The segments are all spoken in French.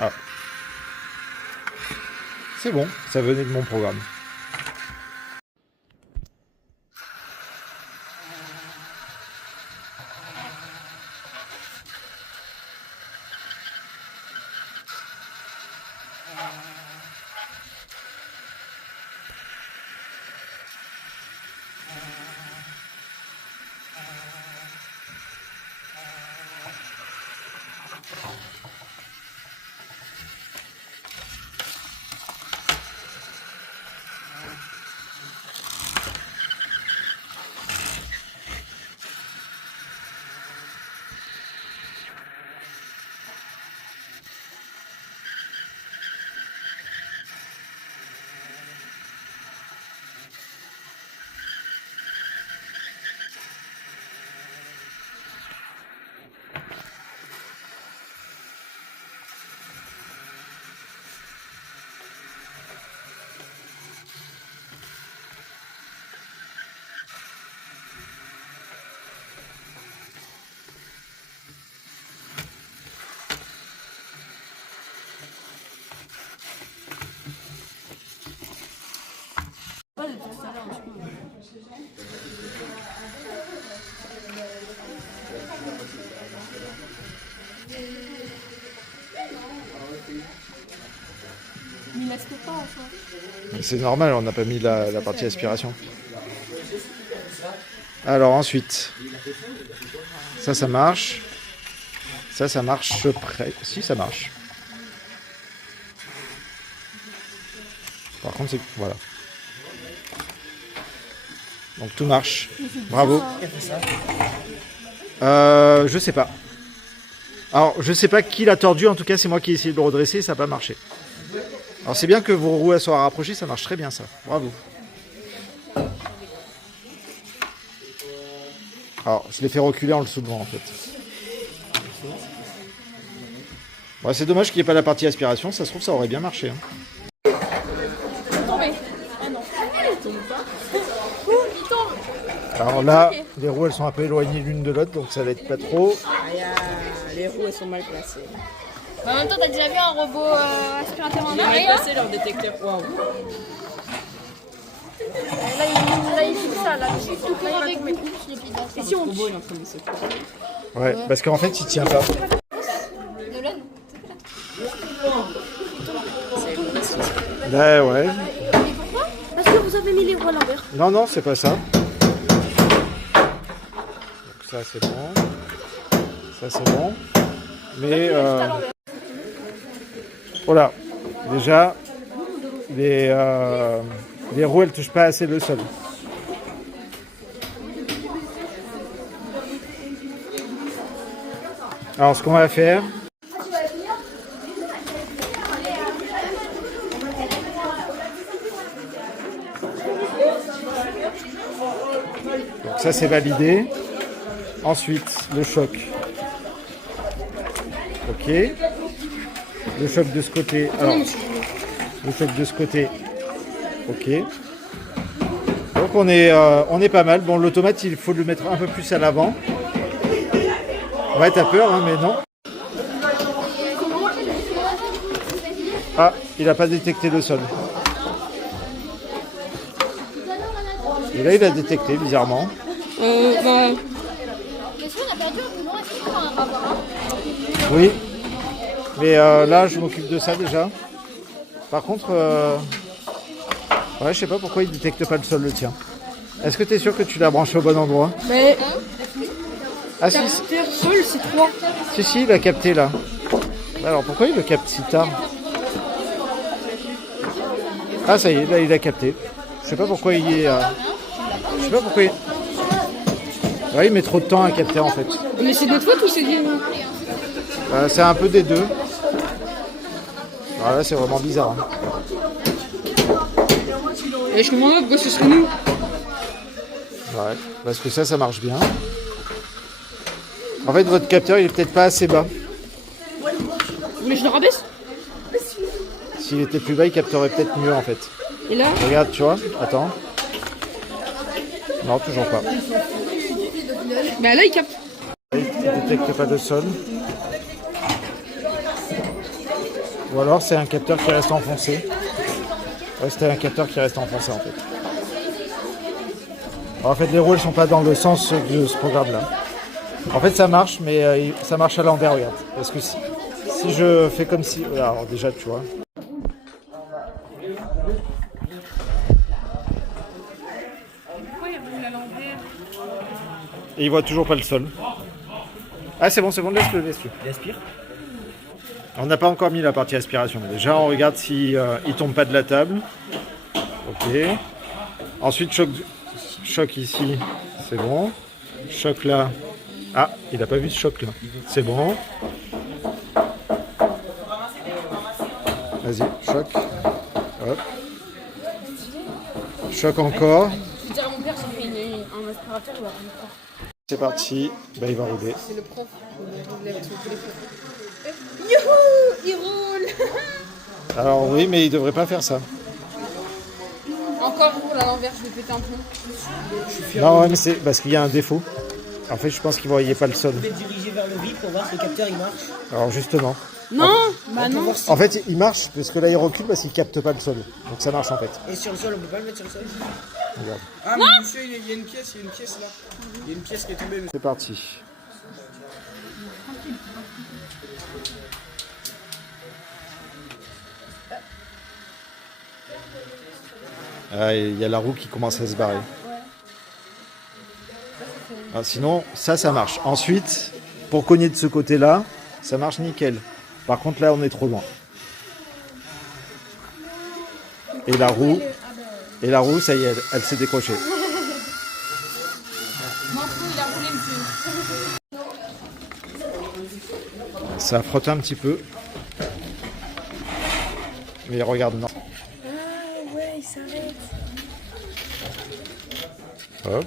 Ah. C'est bon, ça venait de mon programme. C'est normal, on n'a pas mis la partie aspiration. Alors ensuite, ça marche. Ça marche près. Si, ça marche. Par contre, c'est... Voilà. Donc tout marche. Bravo. Je sais pas. Alors, je sais pas qui l'a tordu. En tout cas, c'est moi qui ai essayé de le redresser. Ça n'a pas marché. Alors, c'est bien que vos roues soient rapprochées. Ça marche très bien, ça. Bravo. Alors, je l'ai fait reculer en le soulevant, en fait. Ouais, c'est dommage qu'il n'y ait pas la partie aspiration. Ça se trouve, ça aurait bien marché. Hein. Alors là, les roues elles sont un peu éloignées l'une de l'autre, donc ça va être pas trop. Les roues elles sont mal placées. En même temps, t'as déjà vu un robot aspirateur en Ils ont mal placé leur détecteur. Waouh. Là, il fait ça, là. Tout court avec mes coups. Et si on robot il est en train de se faire. Ouais, parce qu'en fait il tient pas. Bah ouais. Pourquoi? Parce que vous avez mis les roues à l'envers. Non, non, c'est pas ça. Donc ça c'est bon. Ça c'est bon. Mais voilà. Déjà, les roues elles touchent pas assez le sol. Alors ce qu'on va faire, donc ça c'est validé. Ensuite le choc. Ok. Le choc de ce côté. Alors le choc de ce côté. Ok. Donc on est pas mal. Bon, l'automate il faut le mettre un peu plus à l'avant. Ouais, t'as peur, hein, mais non. Ah, il n'a pas détecté le sol. Et là, il a détecté, bizarrement. Qu'est-ce qu'on a perdu un peu loin? Est-ce qu'on a un rapport? Oui. Mais là, je m'occupe de ça déjà. Par contre, ouais, je sais pas pourquoi il détecte pas le sol, le tien. Est-ce que tu es sûr que tu l'as branché au bon endroit? Mais. Ah si, Capteur sol c'est 3. si, il a capté là. Alors pourquoi il le capte si tard? Ah ça y est, là il a capté. Je sais pas pourquoi il est... Je sais pas pourquoi il... Ouais, il met trop de temps à capter en fait. Mais c'est de notre faute ou c'est du. C'est un peu des deux. Voilà, c'est vraiment bizarre. Hein. Et je comprends pas pourquoi ce serait nous. Ouais, parce que ça marche bien. En fait, votre capteur, il est peut-être pas assez bas. Vous voulez que je le rabaisse? S'il était plus bas, il capterait peut-être mieux, en fait. Et là? Regarde, tu vois. Attends. Non, toujours pas. Bah là il capte. Il ne détecte pas de sol. Ou alors c'est un capteur qui reste enfoncé. Ouais, c'était un capteur qui reste enfoncé en fait. Alors, en fait, les roues elles sont pas dans le sens de ce programme-là. En fait, ça marche, mais ça marche à l'envers, regarde. Parce que si je fais comme si... Alors déjà, tu vois. Et il voit toujours pas le sol. Ah, c'est bon, laisse-le. Il aspire. On n'a pas encore mis la partie aspiration. Déjà, on regarde si il tombe pas de la table. Ok. Ensuite, choc ici, c'est bon. Choc là. Ah, il n'a pas vu ce choc là. C'est bon. Vas-y, choc. Hop. Choc encore. Je vais dire à mon père, j'ai fait un aspirateur, il va rien faire. C'est parti. Bah, il va rouler. C'est le prof, il avec son téléphone. Youhou, il roule. Alors oui, mais il devrait pas faire ça. Encore il roule à l'envers, je vais péter un plomb. Non, ouais, mais c'est parce qu'il y a un défaut. En fait, je pense qu'il ne voyait pas le sol. Je vais diriger vers le vide pour voir si le capteur il marche. Alors justement. Non, bah non. En fait, il marche parce que là, il recule parce qu'il capte pas le sol. Donc ça marche en fait. Et sur le sol, on peut pas le mettre sur le sol. Regarde. Ah, mais monsieur, il y a une pièce là. Il y a une pièce qui est tombée. C'est parti. Ah, il y a la roue qui commence à se barrer. Ah, sinon, ça marche. Ensuite, pour cogner de ce côté-là, ça marche nickel. Par contre, là, on est trop loin. Et la roue, ça y est, elle s'est décrochée. Il a roulé, monsieur. Ça a frotté un petit peu. Mais regarde, non. Ah ouais, il s'arrête. Hop.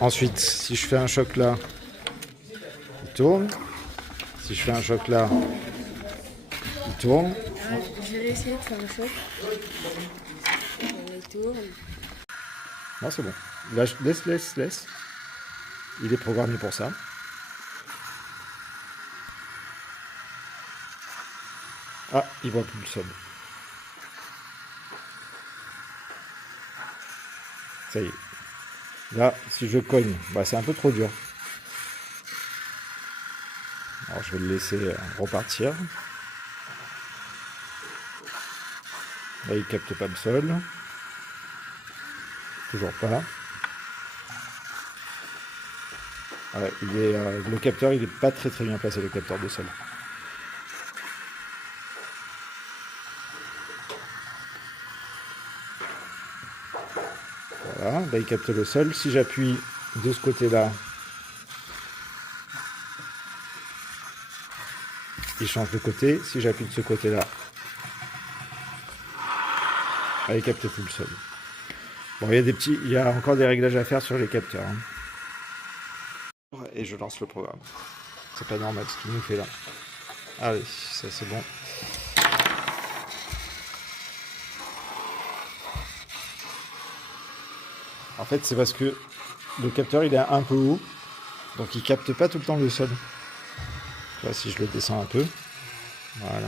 Ensuite, si je fais un choc là, il tourne. Si je fais un choc là, il tourne. Je vais essayer de faire un choc. Il tourne. Non, c'est bon. Là, laisse. Il est programmé pour ça. Ah, il voit plus le sol. Ça y est. Là, si je cogne, bah, c'est un peu trop dur. Alors, je vais le laisser repartir. Là, il capte pas le sol. Toujours pas. Ouais, le capteur, il est pas très bien placé, le capteur de sol. Voilà, là il capte le sol. Si j'appuie de ce côté-là, il change de côté. Si j'appuie de ce côté-là, il capte plus le sol. Bon, il y a encore des réglages à faire sur les capteurs. Et je lance le programme. C'est pas normal ce qu'il nous fait là. Allez, ça c'est bon. En fait, c'est parce que le capteur il est un peu haut, donc il capte pas tout le temps le sol. Tu vois, si je le descends un peu, voilà.